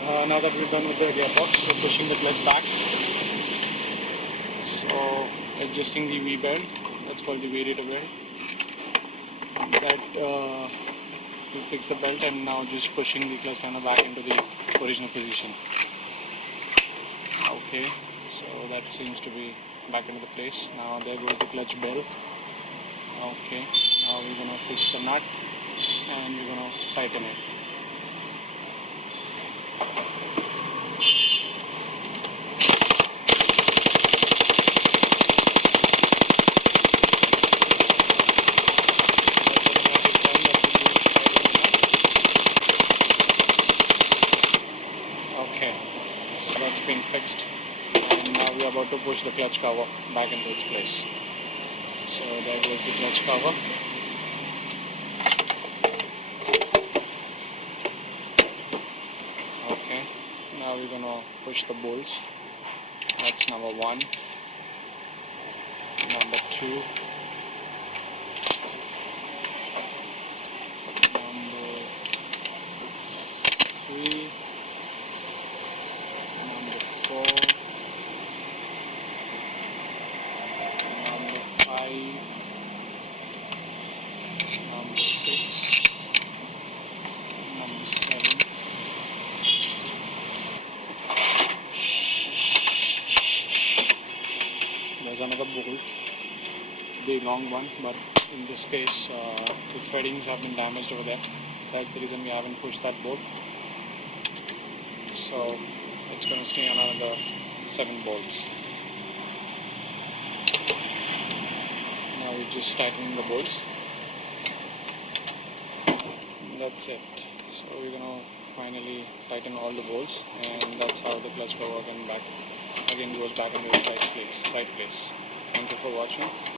Now that we're done with the gearbox, we're pushing the clutch back. So adjusting the V belt, that's called the variator belt. That will fix the belt, and now just pushing the clutch liner back into the original position. Okay, so that seems to be back into the place. Now there goes the clutch bell. Okay, now we're gonna fix the nut and we're gonna tighten it. Okay, so that's been fixed, and now we are about to push the clutch cover back into its place. So there goes the clutch cover. Okay, now we're gonna push the bolts. That's number 1, number 2, number 3, number 4, number 5, number 6, number 7. There's another bolt, the long one, but in this case the threadings have been damaged over there. That's the reason we haven't pushed that bolt. So it's going to stay on another 7 bolts. Now we're just tightening the bolts. That's it. So we're going to finally tighten all the bolts, and that's how the clutch cover again goes back into its right place. Thank you for watching.